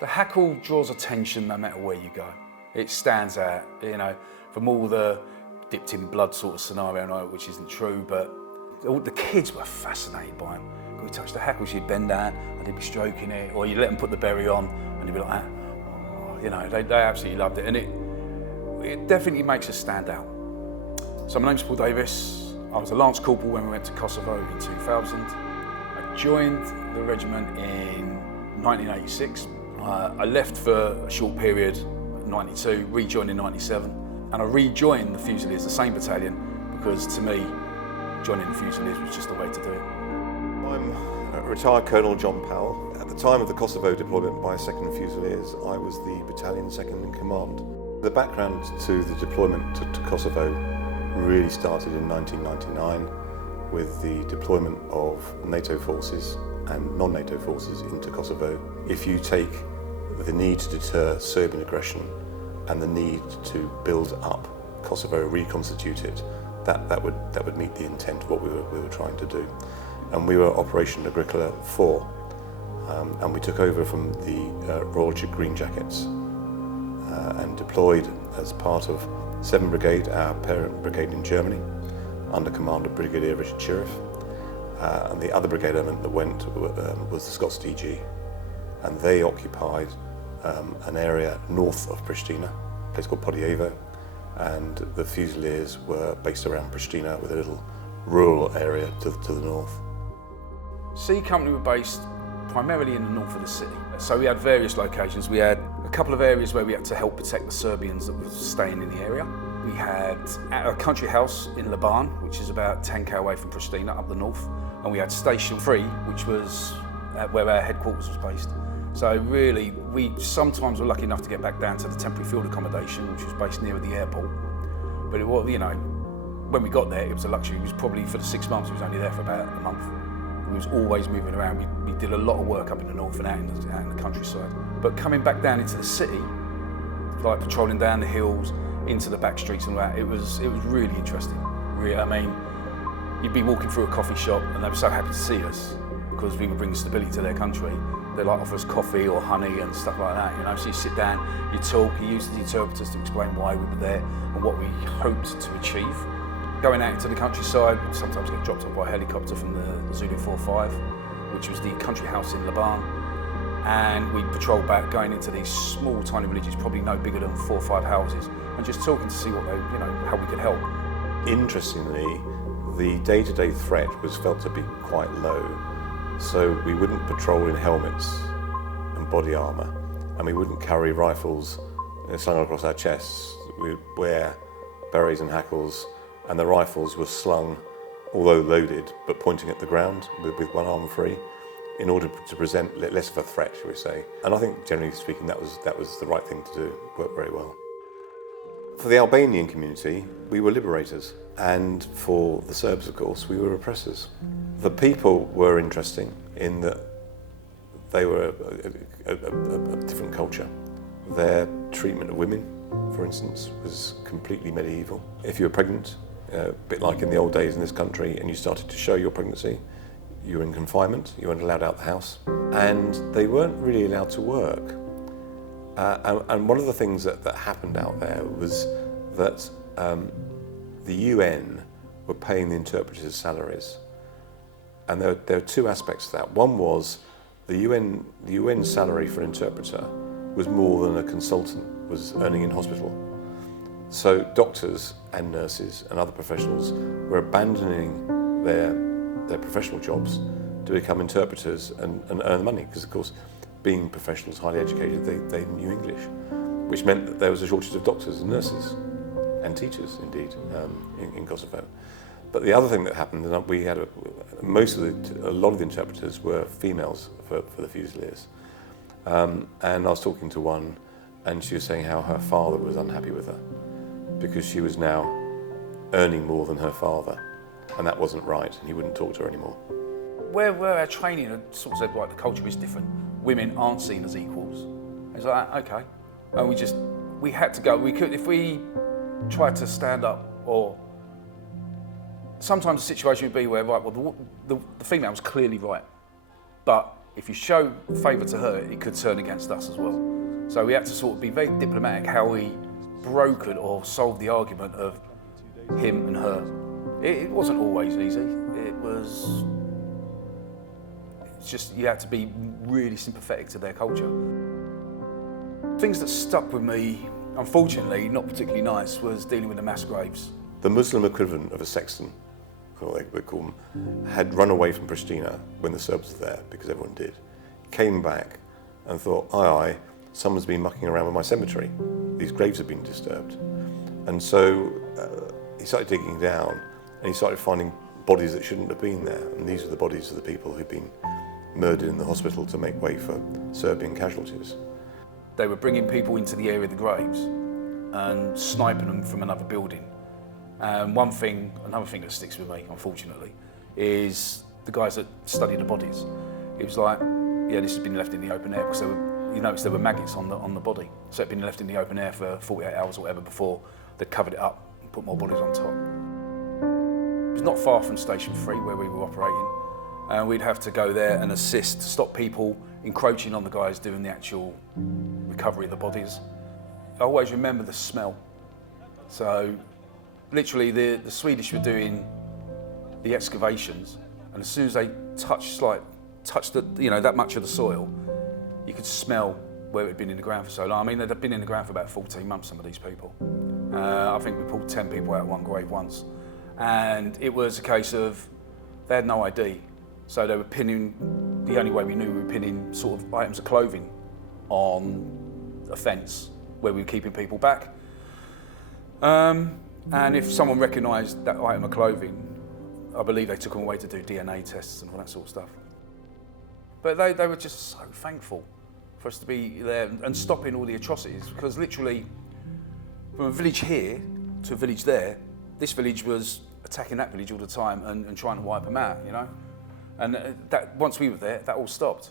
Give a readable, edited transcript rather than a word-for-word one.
The hackle draws attention no matter where you go. It stands out, you know, from all the dipped in blood sort of scenario, which isn't true, but all the kids were fascinated by them. When we touched the hackles, you'd bend down and they'd be stroking it, or you'd let them put the berry on and they'd be like that. Oh, you know, they absolutely loved it, and it definitely makes us stand out. So my name's Paul Davis. I was a Lance Corporal when we went to Kosovo in 2000. I joined the regiment in 1986. I left for a short period, 92, rejoined in 97, and I rejoined the Fusiliers, the same battalion, because to me, joining the Fusiliers was just the way to do it. I'm retired Colonel John Powell. At the time of the Kosovo deployment by 2nd Fusiliers, I was the battalion second in command. The background to the deployment to Kosovo really started in 1999 with the deployment of NATO forces and non-NATO forces into Kosovo. If you take the need to deter Serbian aggression and the need to build up Kosovo, reconstitute it, that would meet the intent of what we were trying to do. And we were Operation Agricola 4, and we took over from the Royal Green Jackets and deployed as part of 7th Brigade, our parent brigade in Germany, under command of Brigadier Richard Sheriff. And the other brigade element that went was the Scots DG, and they occupied an area north of Pristina, a place called Podievo, and the Fusiliers were based around Pristina with a little rural area to the north. C Company were based primarily in the north of the city. So we had various locations. We had a couple of areas where we had to help protect the Serbians that were staying in the area. We had a country house in Laban, which is about 10k away from Pristina, up the north. And we had Station 3, which was where our headquarters was based. So really, we sometimes were lucky enough to get back down to the temporary field accommodation, which was based near the airport. But it was, you know, when we got there, it was a luxury. It was probably for the 6 months, we was only there for about a month. We was always moving around. We did a lot of work up in the north and out in the countryside. But coming back down into the city, like patrolling down the hills, into the back streets and that, it was really interesting. Really, I mean, you'd be walking through a coffee shop and they were so happy to see us because we were bringing stability to their country. They like offer us coffee or honey and stuff like that, you know. So you sit down, you talk, you use the interpreters to explain why we were there and what we hoped to achieve. Going out into the countryside, we'd sometimes get dropped off by a helicopter from the Zulu 45, which was the country house in Laban. And we'd patrol back, going into these small, tiny villages, probably no bigger than 4 or 5 houses, and just talking to see what they, you know, how we could help. Interestingly, the day-to-day threat was felt to be quite low. So we wouldn't patrol in helmets and body armour, and we wouldn't carry rifles slung across our chests. We'd wear berets and hackles, and the rifles were slung, although loaded, but pointing at the ground with one arm free, in order to present less of a threat, shall we say. And I think, generally speaking, that was the right thing to do. Worked very well. For the Albanian community, we were liberators, and for the Serbs, of course, we were oppressors. The people were interesting in that they were a different culture. Their treatment of women, for instance, was completely medieval. If you were pregnant, a bit like in the old days in this country, and you started to show your pregnancy, you were in confinement, you weren't allowed out the house, and they weren't really allowed to work. And one of the things that happened out there was that the UN were paying the interpreters' salaries. And there were 2 aspects to that. One was the UN salary for an interpreter was more than a consultant was earning in hospital. So doctors and nurses and other professionals were abandoning their professional jobs to become interpreters and earn money, because of course, being professionals, highly educated, they knew English, which meant that there was a shortage of doctors and nurses and teachers, indeed, in Kosovo. But the other thing that happened, and we had a lot of the interpreters were females for the Fusiliers. And I was talking to one, and she was saying how her father was unhappy with her because she was now earning more than her father, and that wasn't right, and he wouldn't talk to her anymore. Where our training had sort of said, like, the culture is different. Women aren't seen as equals. It's like, okay. And we had to go. We could, if we tried to stand up, or sometimes the situation would be where, right, well, the female was clearly right, but if you show favour to her, it could turn against us as well. So we had to sort of be very diplomatic how we brokered or solved the argument of him and her. It wasn't always easy. It's just, you had to be really sympathetic to their culture. Things that stuck with me, unfortunately, not particularly nice, was dealing with the mass graves. The Muslim equivalent of a sexton, or they call them, had run away from Pristina when the Serbs were there, because everyone did, came back and thought, aye, someone's been mucking around with my cemetery. These graves have been disturbed. And so he started digging down and he started finding bodies that shouldn't have been there. And these are the bodies of the people who'd been murdered in the hospital to make way for Serbian casualties. They were bringing people into the area of the graves and sniping them from another building. And another thing that sticks with me, unfortunately, is the guys that study the bodies. It was like, yeah, this has been left in the open air because you noticed there were maggots on the body. So it'd been left in the open air for 48 hours or whatever before they covered it up and put more bodies on top. It was not far from Station 3 where we were operating, and we'd have to go there and assist, stop people encroaching on the guys doing the actual recovery of the bodies. I always remember the smell. So literally the Swedish were doing the excavations, and as soon as they touched that much of the soil, you could smell where it had been in the ground for so long. I mean, they'd been in the ground for about 14 months, some of these people. I think we pulled 10 people out of one grave once. And it was a case of, they had no ID. So they were pinning, the only way we knew, we were pinning sort of items of clothing on a fence where we were keeping people back. And if someone recognised that item of clothing, I believe they took them away to do DNA tests and all that sort of stuff. But they were just so thankful for us to be there and stopping all the atrocities, because literally from a village here to a village there, this village was attacking that village all the time and trying to wipe them out, you know? And that once we were there, that all stopped.